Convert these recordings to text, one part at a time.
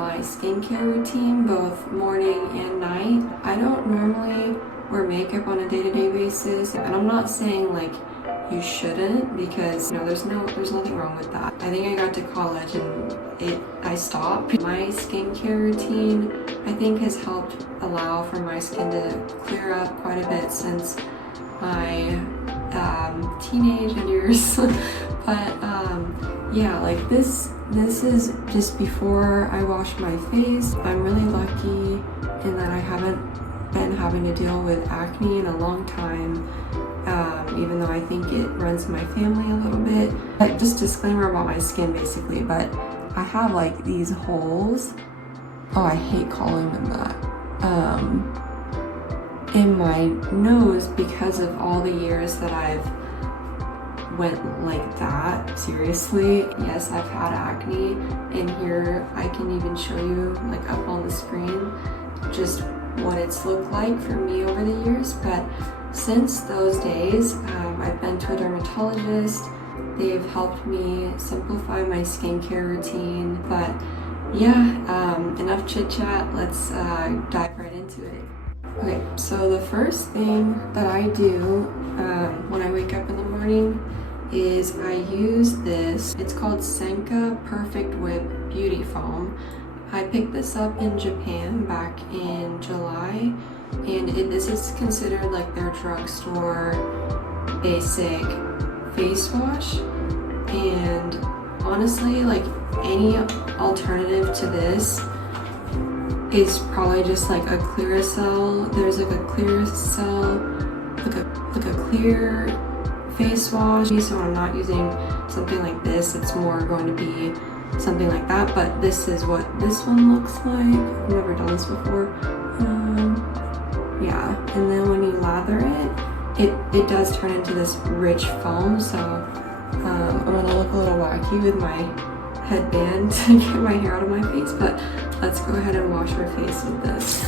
my skincare routine, both morning and night. I don't normally wear makeup on a day-to-day basis, and I'm not saying like you shouldn't, because there's nothing wrong with that. I think I got to college and I stopped. My skincare routine, I think, has helped allow for my skin to clear up quite a bit since my teenage years. But yeah, like this is just before I wash my face. I'm really lucky in that I haven't been having to deal with acne in a long time, even though I think it runs my family a little bit. But just disclaimer about my skin basically, but I have like these holes, oh, I hate calling them that, in my nose because of all the years that I've went like that. Seriously, yes, I've had acne, and here I can even show you, like up on the screen, just what it's looked like for me over the years. But since those days, I've been to a dermatologist. They've helped me simplify my skincare routine. But yeah, enough chit chat, let's dive right into it. Okay, so the first thing that I do when I wake up in the morning is I use this. It's called Senka Perfect Whip Beauty Foam. I picked this up in Japan back in July, and this is considered like their drugstore basic face wash. And honestly, like any alternative to this is probably just like a Clearasil. There's like a Clearasil, like a clear face wash. So I'm not using something like this. It's more going to be something like that, but this is what this one looks like. I've never done this before. Yeah, and then when you lather it does turn into this rich foam. So I'm gonna look a little wacky with my headband to get my hair out of my face, but let's go ahead and wash our face with this.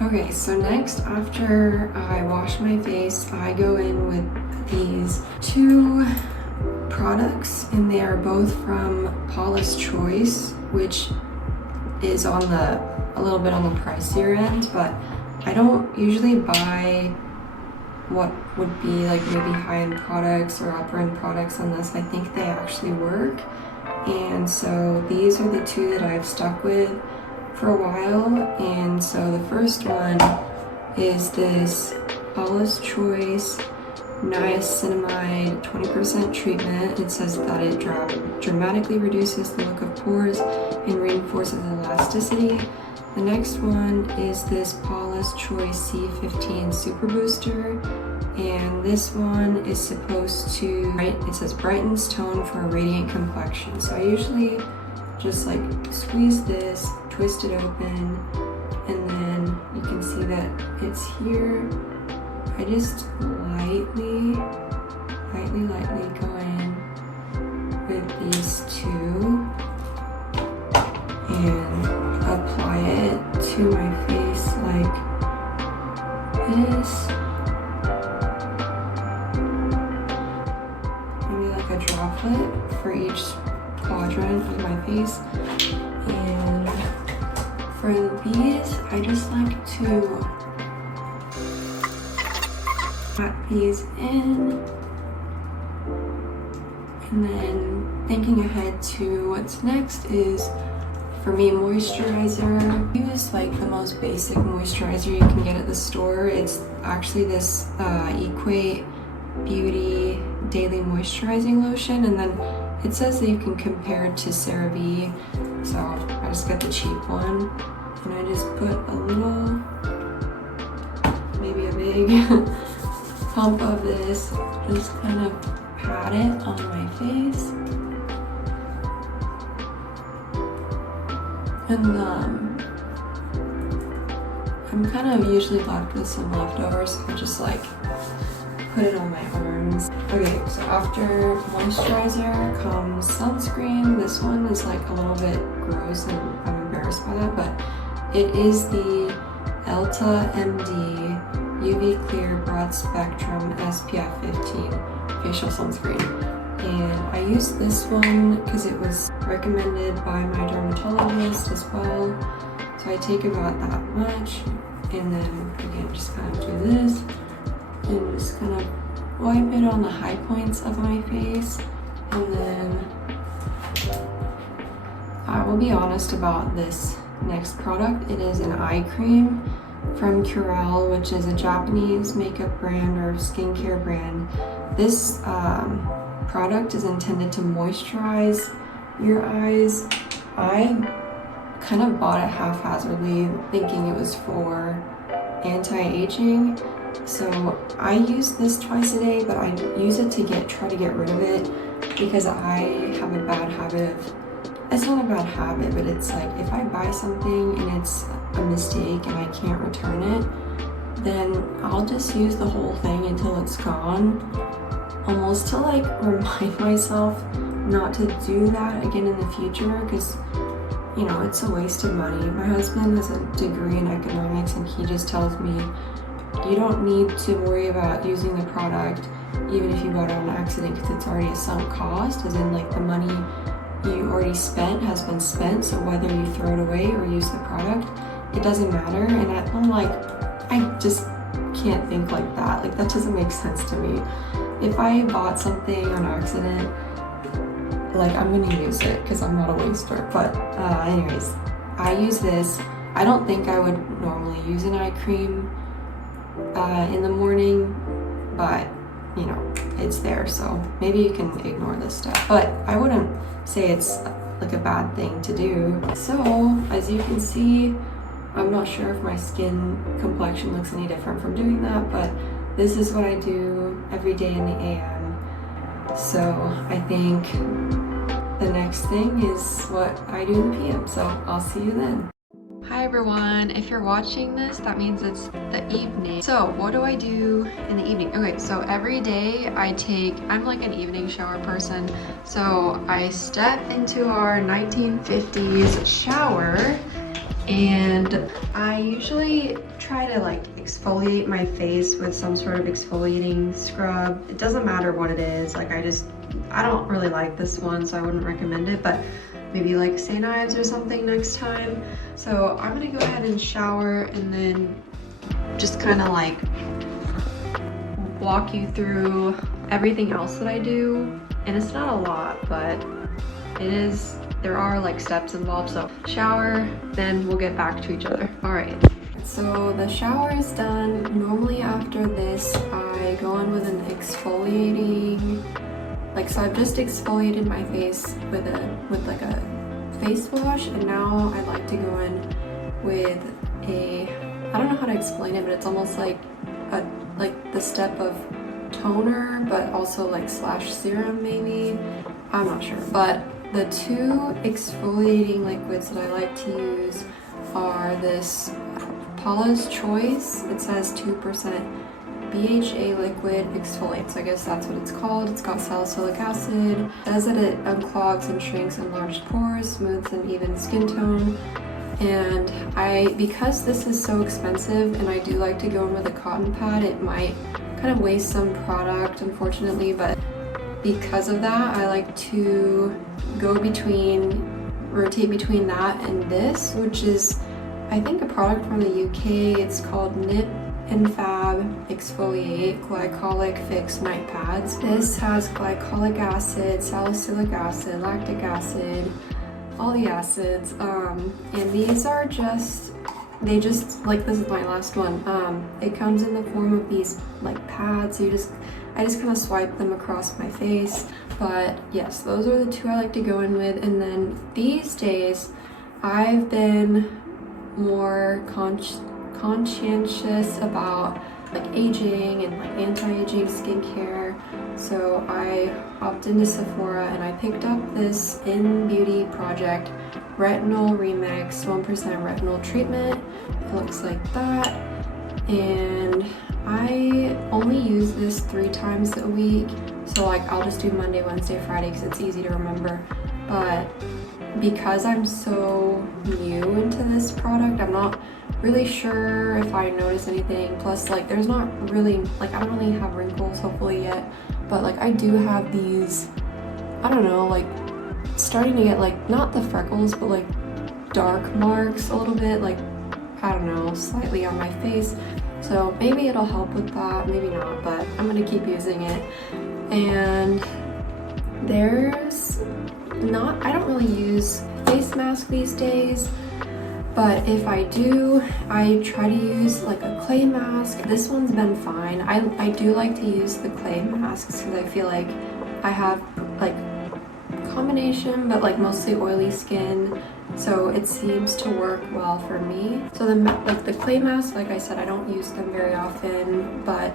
Okay, so next, after I wash my face, I go in with these two products, and they are both from Paula's Choice, which is a little bit on the pricier end, but I don't usually buy what would be like maybe high-end products or upper-end products unless I think they actually work. And so these are the two that I've stuck with for a while. And so the first one is this Paula's Choice niacinimide 20% treatment. It says that it dramatically reduces the look of pores and reinforces elasticity. The next one is this Paula's Choice C15 Super Booster, and this one is supposed to, it says brightens tone for a radiant complexion. So I usually just like squeeze this, twist it open, and then you can see that it's here. I just lightly go in with these two and apply it to my face like this. Maybe like a droplet for each quadrant of my face. And for these, I just like to pat these in, and then thinking ahead to what's next is, for me, moisturizer. I use like the most basic moisturizer you can get at the store. It's actually this Equate Beauty Daily Moisturizing Lotion, and then it says that you can compare it to CeraVe, so I just got the cheap one, and I just put a little, maybe a big pump of this, just kind of pat it on my face. And I'm kind of usually left with some leftovers, so I just like put it on my arms. Okay, so after moisturizer comes sunscreen. This one is like a little bit gross and I'm embarrassed by that, but it is the Elta MD UV Clear Broad Spectrum SPF 15 facial sunscreen. And I used this one because it was recommended by my dermatologist as well. So I take about that much, and then again just kind of do this and just kind of wipe it on the high points of my face. And then I will be honest about this next product. It is an eye cream from Curel, which is a Japanese makeup brand or skincare brand. This product is intended to moisturize your eyes. I kind of bought it haphazardly, thinking it was for anti-aging. So I use this twice a day, but I use it to try to get rid of it because I have a bad habit of, it's not a bad habit, but it's like if I buy something and it's a mistake and I can't return it, then I'll just use the whole thing until it's gone, almost to like remind myself not to do that again in the future, because you know, it's a waste of money. My husband has a degree in economics and he just tells me you don't need to worry about using the product even if you bought it on accident, because it's already a sunk cost, as in like the money you already spent has been spent, so whether you throw it away or use the product, it doesn't matter. And I'm like, I just can't think like that. Like that doesn't make sense to me. If I bought something on accident, like I'm gonna use it because I'm not a waster. But anyways, I use this. I don't think I would normally use an eye cream in the morning, but you know, it's there, so maybe you can ignore this stuff. But I wouldn't say it's like a bad thing to do. So as you can see, I'm not sure if my skin complexion looks any different from doing that, but this is what I do every day in the AM. So I think the next thing is what I do in the PM, so I'll see you then. Hi everyone, if you're watching this, that means it's the evening. So what do I do in the evening? Okay, so every day I'm like an evening shower person. So I step into our 1950s shower, and I usually try to like exfoliate my face with some sort of exfoliating scrub. It doesn't matter what it is. Like I don't really like this one, so I wouldn't recommend it, but maybe like St. Ives or something next time. So I'm gonna go ahead and shower and then just kind of like walk you through everything else that I do. And it's not a lot, but there are like steps involved. So shower, then we'll get back to each other. All right. So the shower is done. Normally after this, I go on with an exfoliating, so I've just exfoliated my face with like a face wash, and now I like to go in with I don't know how to explain it, but it's almost like the step of toner, but also like slash serum maybe. I'm not sure, but the two exfoliating liquids that I like to use are this Paula's Choice. It says 2% BHA liquid exfoliant, so I guess that's what it's called. It's got salicylic acid. It says that it unclogs and shrinks enlarged pores, smooths an even skin tone. And because this is so expensive and I do like to go in with a cotton pad, it might kind of waste some product, unfortunately, but because of that, I like to rotate between that and this, which is, I think, a product from the UK. It's called Nip and Fab Exfoliate Glycolic Fix Night Pads. This has glycolic acid, salicylic acid, lactic acid, all the acids, and these are this is my last one. It comes in the form of these like pads. I just kind of swipe them across my face. But yes, those are the two I like to go in with. And then these days, I've been more conscientious about like aging and like anti-aging skincare. So I hopped into Sephora and I picked up this In Beauty Project Retinol Remix 1% Retinol Treatment. It looks like that. And I only use this 3 times a week. So like I'll just do Monday, Wednesday, Friday because it's easy to remember. But because I'm so new into this product, I'm not really sure if I notice anything. Plus, like, there's not really, like, I don't really have wrinkles hopefully yet, but like I do have these, I don't know, like starting to get like not the freckles but like dark marks a little bit, like I don't know, slightly on my face. So maybe it'll help with that, maybe not, but I'm gonna keep using it. And there's not, I don't really use face mask these days, but if I do, I try to use like a clay mask. This one's been fine. I do like to use the clay masks because I feel like I have like combination, but like mostly oily skin, so it seems to work well for me. So the clay masks, like I said, I don't use them very often, but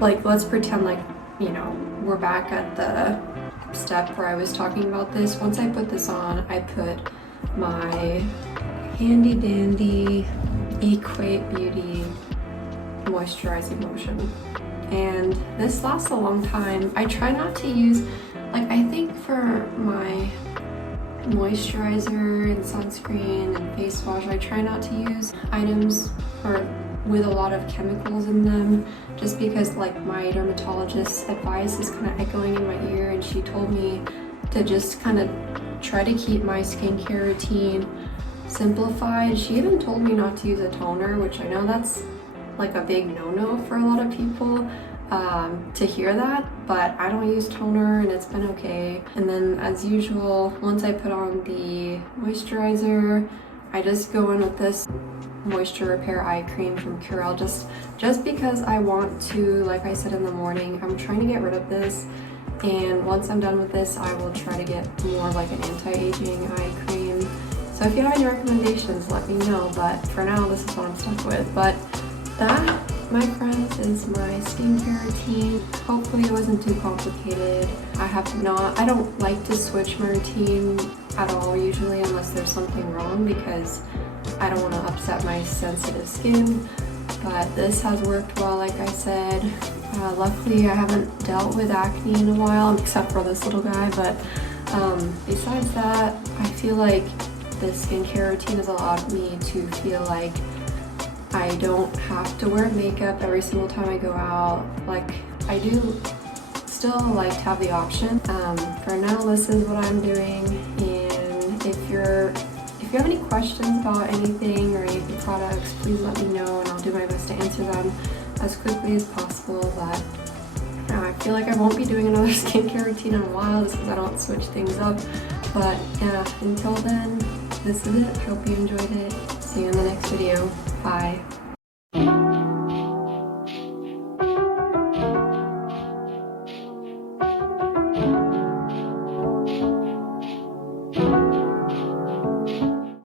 like let's pretend like, you know, we're back at the step where I was talking about this. Once I put this on, I put my handy dandy Equate Beauty moisturizing lotion, and this lasts a long time. I try not to use, like, I think for my moisturizer and sunscreen and face wash, I try not to use items or with a lot of chemicals in them, just because like my dermatologist's advice is kind of echoing in my ear, and she told me to just kind of try to keep my skincare routine simplified. She even told me not to use a toner, which I know that's like a big no-no for a lot of people to hear that, but I don't use toner and it's been okay. And then as usual, once I put on the moisturizer, I just go in with this moisture repair eye cream from Curel, just because I want to, like I said in the morning, I'm trying to get rid of this, and once I'm done with this I will try to get more like an anti-aging eye cream. So if you have any recommendations, let me know, but for now this is what I'm stuck with. But that, my friends, is my skincare routine. Hopefully it wasn't too complicated. I don't like to switch my routine at all usually unless there's something wrong, because I don't want to upset my sensitive skin. But this has worked well, like I said. Luckily I haven't dealt with acne in a while, except for this little guy, but besides that, I feel like this skincare routine has allowed me to feel like I don't have to wear makeup every single time I go out. Like, I do still like to have the option. For now, this is what I'm doing, and if you have any questions about anything or any of the products, please let me know and I'll do my best to answer them as quickly as possible. But I feel like I won't be doing another skincare routine in a while just because I don't switch things up. But yeah, until then, this is it. Hope you enjoyed it. See you in the next video. Bye.